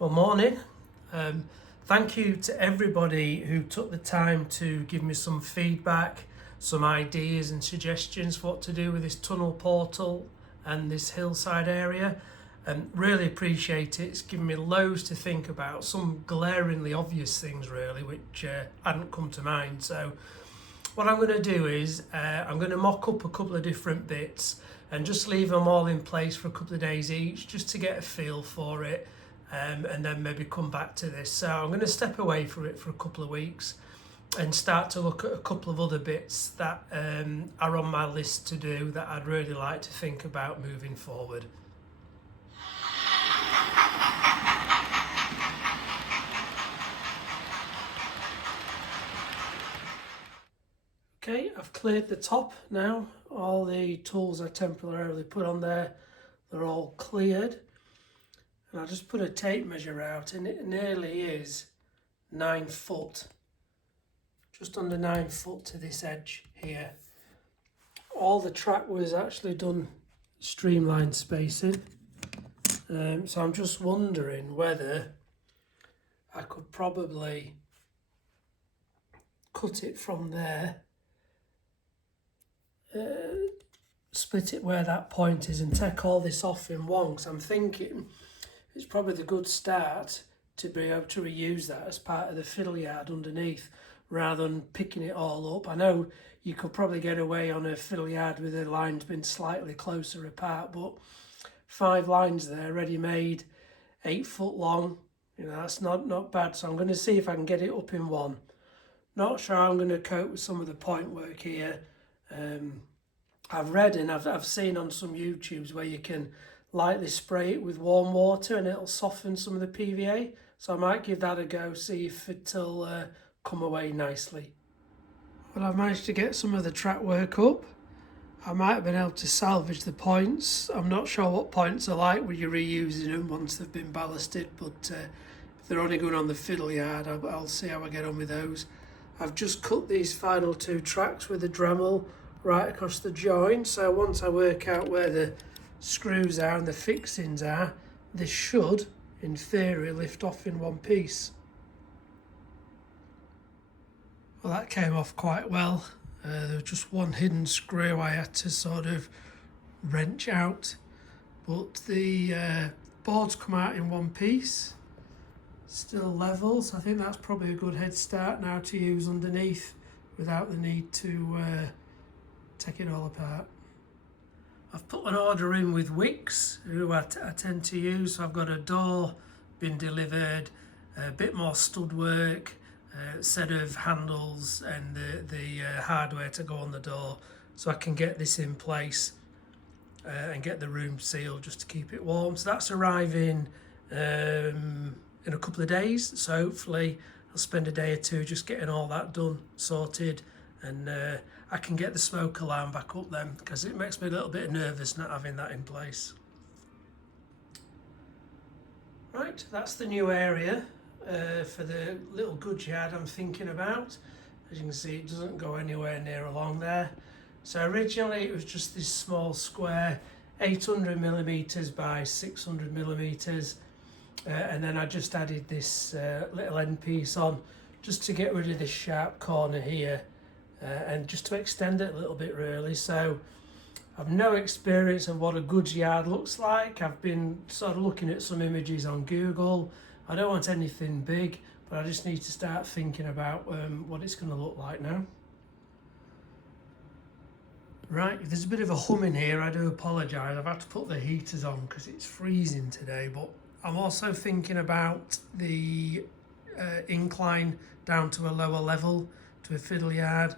Well, morning. Thank you to everybody who took the time to give me some feedback, some ideas and suggestions for what to do with this tunnel portal and this hillside area. Really appreciate it. It's given me loads to think about, some glaringly obvious things really, which hadn't come to mind. So what I'm going to do is I'm going to mock up a couple of different bits and just leave them all in place for a couple of days each, just to get a feel for it. And then maybe come back to this. So I'm going to step away from it for a couple of weeks and start to look at a couple of other bits that are on my list to do that I'd really like to think about moving forward. Okay, I've cleared the top now. All the tools I temporarily put on there, they're all cleared. And I'll just put a tape measure out, and it nearly is 9 foot, just under 9 foot to this edge here. All the track was actually done streamlined spacing, so I'm just wondering whether I could probably cut it from there, split it where that point is and take all this off in one, because I'm thinking it's probably the good start to be able to reuse that as part of the fiddle yard underneath, rather than picking it all up. I know you could probably get away on a fiddle yard with the lines being slightly closer apart, but 5 lines there, ready-made, 8 foot long, that's not bad. So I'm going to see if I can get it up in one. Not sure how I'm going to cope with some of the point work here. I've read and I've seen on some YouTubes where you can lightly spray it with warm water and it'll soften some of the PVA. So I might give that a go, see if it'll come away nicely. Well, I've managed to get some of the track work up. I might have been able to salvage the points. I'm not sure what points are like when you're reusing them once they've been ballasted, but if they're only going on the fiddle yard, I'll see how I get on with those. I've just cut these final 2 tracks with a Dremel right across the join, so once I work out where the screws are and the fixings are, this should, in theory, lift off in one piece. Well, that came off quite well. There was just one hidden screw I had to sort of wrench out, but the boards come out in one piece, still level, so I think that's probably a good head start now to use underneath without the need to take it all apart. I've put an order in with Wix, who I tend to use. So I've got a door been delivered, a bit more stud work, a set of handles and the hardware to go on the door, so I can get this in place and get the room sealed just to keep it warm. So that's arriving in a couple of days, so hopefully I'll spend a day or two just getting all that done, sorted, and I can get the smoke alarm back up then, because it makes me a little bit nervous not having that in place. Right, that's the new area for the little goods yard I'm thinking about. As you can see, it doesn't go anywhere near along there. So originally it was just this small square, 800mm by 600mm, and then I just added this little end piece on just to get rid of this sharp corner here. And just to extend it a little bit really. So I've no experience of what a goods yard looks like. I've been sort of looking at some images on Google. I don't want anything big, but I just need to start thinking about what it's going to look like now. Right, if there's a bit of a hum in here, I do apologise. I've had to put the heaters on because it's freezing today, but I'm also thinking about the incline down to a lower level, to a fiddle yard,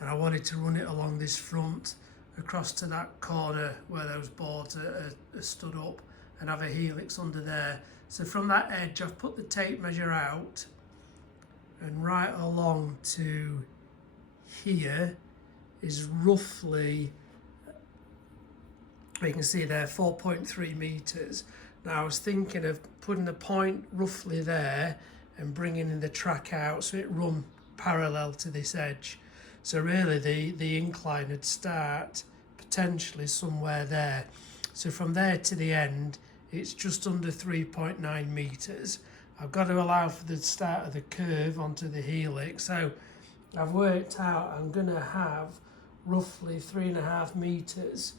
and I wanted to run it along this front across to that corner where those boards are stood up, and have a helix under there. So from that edge I've put the tape measure out, and right along to here is roughly, you can see there, 4.3 meters. Now I was thinking of putting the point roughly there and bringing in the track out so it run parallel to this edge. So really the incline would start potentially somewhere there. So from there to the end it's just under 3.9 metres. I've got to allow for the start of the curve onto the helix, so I've worked out I'm going to have roughly 3.5 metres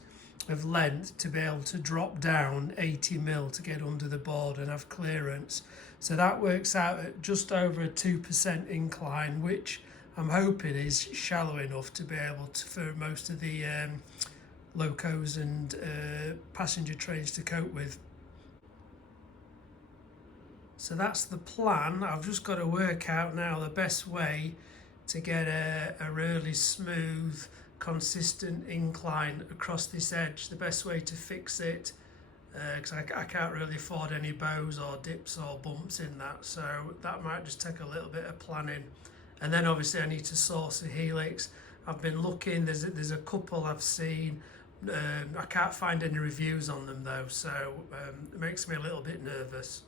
of length to be able to drop down 80mm to get under the board and have clearance. So that works out at just over a 2% incline, which I'm hoping is shallow enough to be able to, for most of the locos and passenger trains to cope with. So that's the plan. I've just got to work out now the best way to get a really smooth, consistent incline across this edge, the best way to fix it, because I can't really afford any bows or dips or bumps in that, so that might just take a little bit of planning. And then obviously I need to source a helix. I've been looking, there's a couple I've seen, I can't find any reviews on them though, so it makes me a little bit nervous.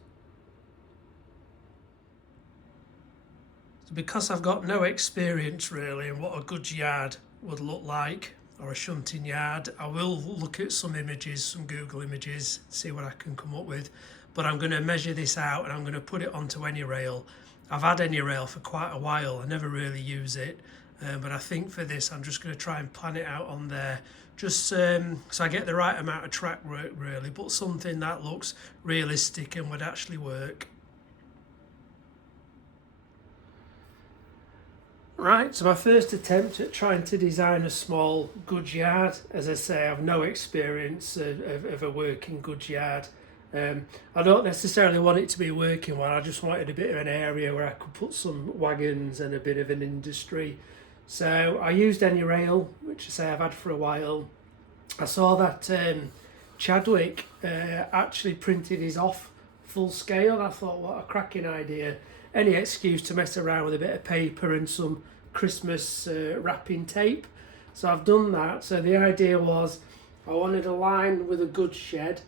Because I've got no experience really in what a goods yard would look like, or a shunting yard, I will look at some images, some Google images, see what I can come up with, but I'm going to measure this out and I'm going to put it onto anyrail. I've had anyrail for quite a while, I never really use it, but I think for this I'm just going to try and plan it out on there, just so I get the right amount of track work really, but something that looks realistic and would actually work. Right, so my first attempt at trying to design a small goods yard. As I say, I have no experience of a working goods yard. I don't necessarily want it to be a working one, I just wanted a bit of an area where I could put some wagons and a bit of an industry. So I used anyrail, which I say I've had for a while. I saw that Chadwick actually printed his off full scale. I thought, what a cracking idea. Any excuse to mess around with a bit of paper and some Christmas wrapping tape. So I've done that. So the idea was I wanted a line with a goods shed.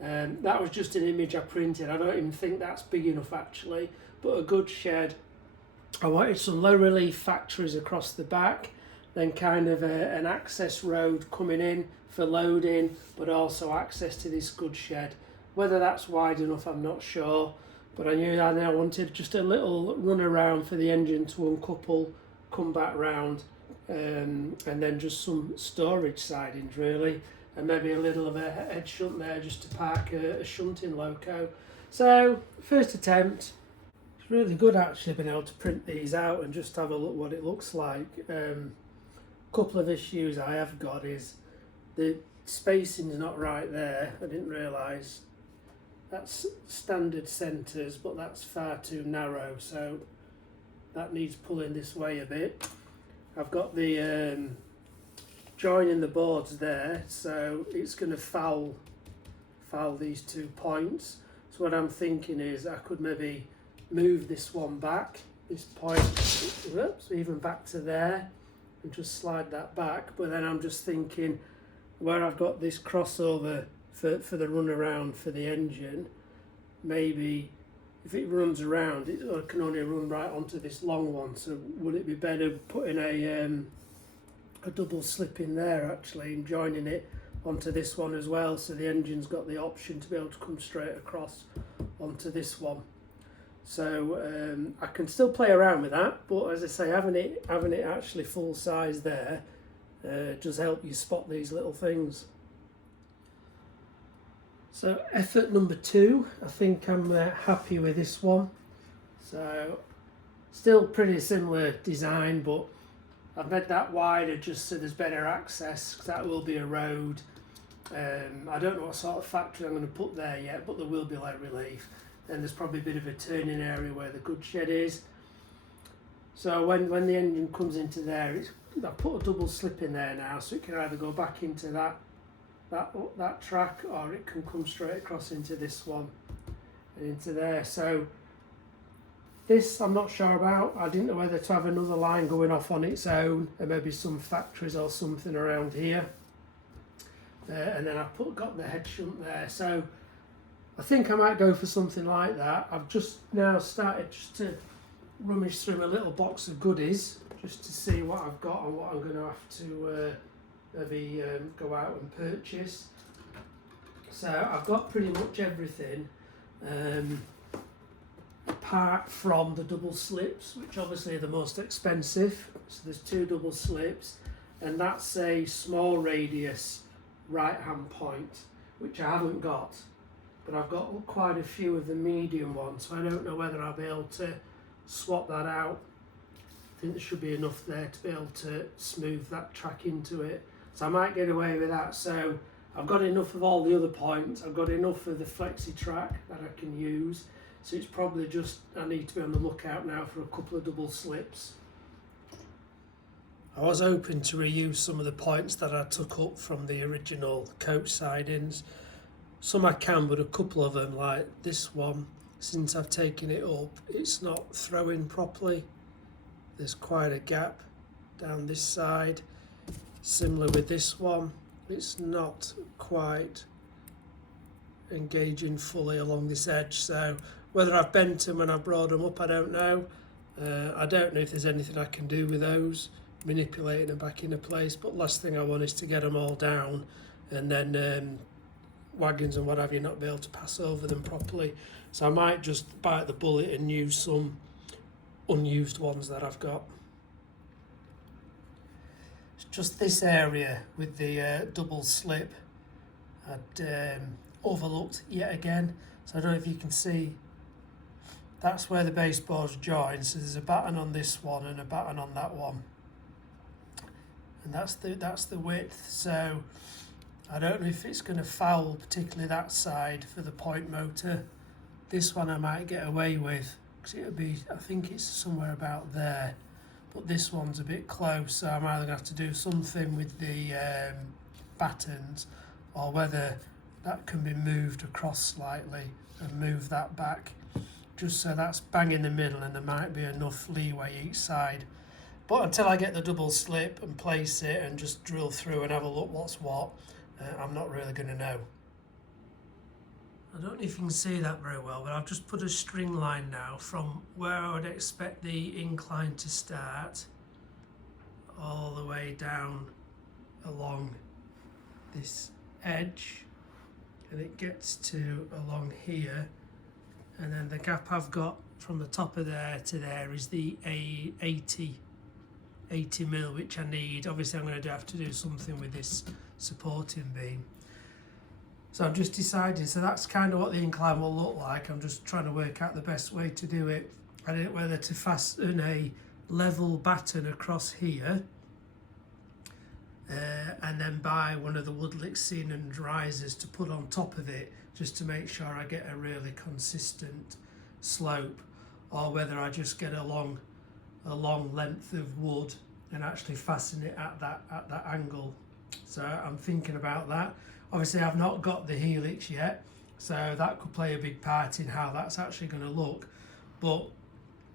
That was just an image I printed. I don't even think that's big enough actually, but a goods shed. I wanted some low relief factories across the back, then kind of an access road coming in for loading, but also access to this goods shed. Whether that's wide enough, I'm not sure. But I knew that I wanted just a little run around for the engine to uncouple, come back round, and then just some storage sidings really, and maybe a little of a head shunt there just to park a shunting loco. So first attempt, it's really good actually being able to print these out and just have a look what it looks like. Couple of issues I have got is the spacing is not right there. I didn't realise. That's standard centres, but that's far too narrow, so that needs pulling this way a bit. I've got the joining the boards there, so it's going to foul these 2 points. So what I'm thinking is I could maybe move this one back, this point, whoops, even back to there, and just slide that back. But then I'm just thinking where I've got this crossover for the run around for the engine, maybe if it runs around it can only run right onto this long one, so would it be better putting a double slip in there actually and joining it onto this one as well, so the engine's got the option to be able to come straight across onto this one. So I can still play around with that, but as I say, having it actually full size there does help you spot these little things. So effort number 2, I think I'm happy with this one. So still pretty similar design, but I've made that wider just so there's better access, because that will be a road. I don't know what sort of factory I'm going to put there yet, but there will be light relief. And there's probably a bit of a turning area where the goods shed is. So when the engine comes into there, I put a double slip in there now, so it can either go back into that track, or it can come straight across into this one and into there. So this I'm not sure about. I didn't know whether to have another line going off on its own, and maybe some factories or something around here. And then I got the head shunt there. So I think I might go for something like that. I've just now started just to rummage through my little box of goodies just to see what I've got and what I'm going to have to maybe go out and purchase. So I've got pretty much everything, apart from the double slips, which obviously are the most expensive. So there's 2 double slips, and that's a small radius right hand point, which I haven't got, but I've got quite a few of the medium ones, so I don't know whether I'll be able to swap that out. I think there should be enough there to be able to smooth that track into it, so I might get away with that. So I've got enough of all the other points, I've got enough of the flexi track that I can use, so it's probably just I need to be on the lookout now for a couple of double slips. I was hoping to reuse some of the points that I took up from the original coach sidings. Some I can, but a couple of them, like this one, since I've taken it up, it's not throwing properly. There's quite a gap down this side. Similar with this one, it's not quite engaging fully along this edge. So whether I've bent them when I brought them up, I don't know. I don't know if there's anything I can do with those, manipulating them back into place, but last thing I want is to get them all down and then wagons and what have you not be able to pass over them properly. So I might just bite the bullet and use some unused ones that I've got. It's just this area with the double slip I'd overlooked yet again. So I don't know if you can see, that's where the baseboards join. So there's a batten on this one and a batten on that one, and that's the width. So I don't know if it's going to foul particularly that side for the point motor. This one I might get away with because it'll be, I think it's somewhere about there, but this one's a bit close, so I'm either going to have to do something with the battens, or whether that can be moved across slightly and move that back, just so that's bang in the middle and there might be enough leeway each side. But until I get the double slip and place it and just drill through and have a look what's what, I'm not really going to know. I don't know if you can see that very well, but I've just put a string line now from where I would expect the incline to start all the way down along this edge, and it gets to along here, and then the gap I've got from the top of there to there is the 80 mil, which I need. Obviously I'm going to have to do something with this supporting beam, so I'm just deciding. So that's kind of what the incline will look like. I'm just trying to work out the best way to do it. I don't know whether to fasten a level batten across here and then buy one of the Woodlick and risers to put on top of it, just to make sure I get a really consistent slope, or whether I just get a long length of wood and actually fasten it at that angle. So I'm thinking about that. Obviously I've not got the Helix yet, so that could play a big part in how that's actually going to look. But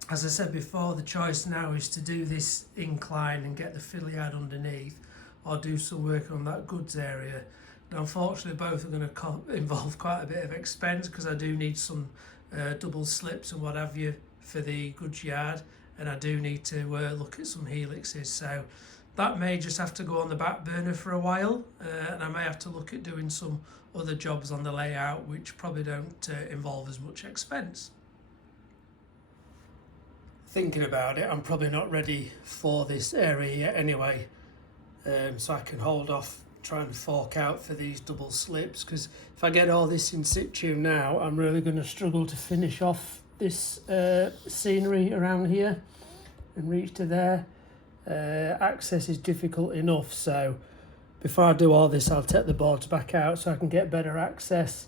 as I said before, the choice now is to do this incline and get the fiddle yard underneath, or do some work on that goods area. Now, unfortunately both are going to involve quite a bit of expense, because I do need some double slips and what have you for the goods yard, and I do need to look at some helixes. So that may just have to go on the back burner for a while, and I may have to look at doing some other jobs on the layout which probably don't involve as much expense. Thinking about it, I'm probably not ready for this area yet anyway, so I can hold off trying to fork out for these double slips, because if I get all this in situ now, I'm really going to struggle to finish off this scenery around here and reach to there. Access is difficult enough, so before I do all this I'll take the boards back out so I can get better access,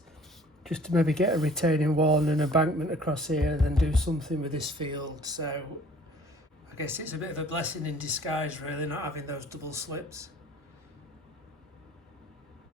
just to maybe get a retaining wall and an embankment across here, and then do something with this field. So I guess it's a bit of a blessing in disguise really, not having those double slips.